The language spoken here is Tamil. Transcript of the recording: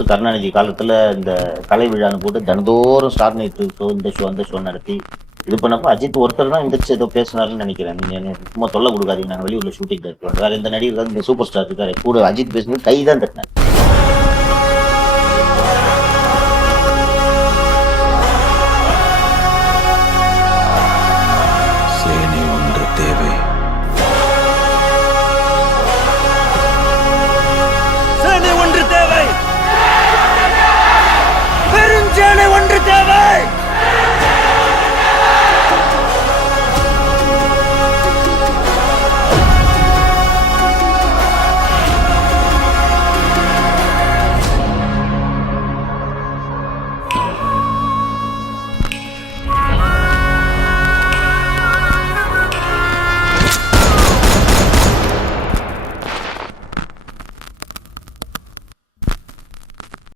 போட்டு கருணாநிதி காலத்துல இந்த கலை விழான்னு போட்டு தினந்தோறும் ஸ்டார் நைட் ஷோ இந்த ஷோ அந்த ஷோ நடத்தி இது பண்ணப்போ அஜித் ஒருத்தர் தான் எந்திரிச்சு ஏதோ பேசினாருன்னு நினைக்கிறேன். நீங்க என்ன சும்மா தொல்லை கொடுக்காதீங்க, நாங்கள் வெளியூர்ல ஷூட்டிங் இருக்கோம், வேற எந்த நடிகர் இந்த சூப்பர் ஸ்டார் இருக்காரு கூட அஜித் பேசுனது கை தான் தட்டினார்.